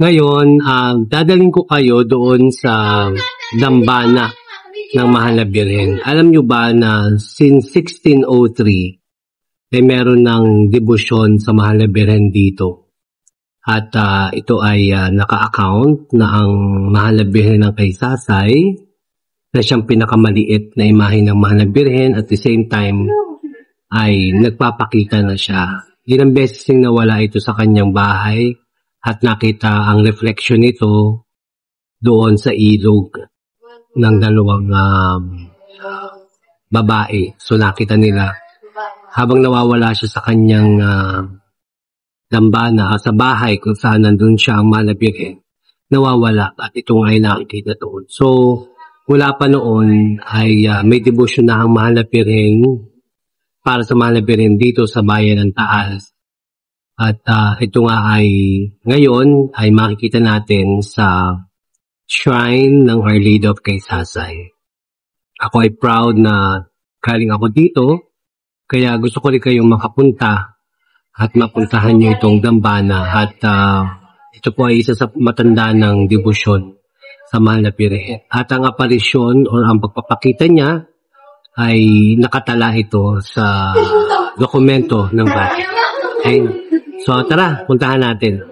Ngayon, dadalhin ko kayo doon sa dambana ng Mahal na Birhen. Alam nyo ba na since 1603, ay meron ng debosyon sa Mahal na Birhen dito. At ito ay naka-account na ang Mahal na Birhen ng Kaysasay, na siyang pinakamaliit na imahe ng Mahal na Birhen, at the same time ay nagpapakita na siya. Ilang beses yung nawala ito sa kanyang bahay at nakita ang reflection nito doon sa ilog ng dalawang babae. So nakita nila habang nawawala siya sa kanyang dambana sa bahay kung saan nandun siya ang Mahal na Birhen, nawawala at itong ay nakikita doon. So mula pa noon ay may devotion na ang Mahal na Birhen para sa Mahal na Birhen dito sa bayan ng Taal. At ito nga ay ngayon ay makikita natin sa shrine ng Our Lady of Kaysasay. Ako ay proud na galing ako dito, kaya gusto ko rin kayong makapunta at mapuntahan niyo itong dambana. At ito po ay isa sa matanda ng debosyon sa Mahal na Birhen. At ang aparisyon o ang pagpapakita niya ay nakatala ito sa dokumento ng bayan. Okay? So tara, puntahan natin.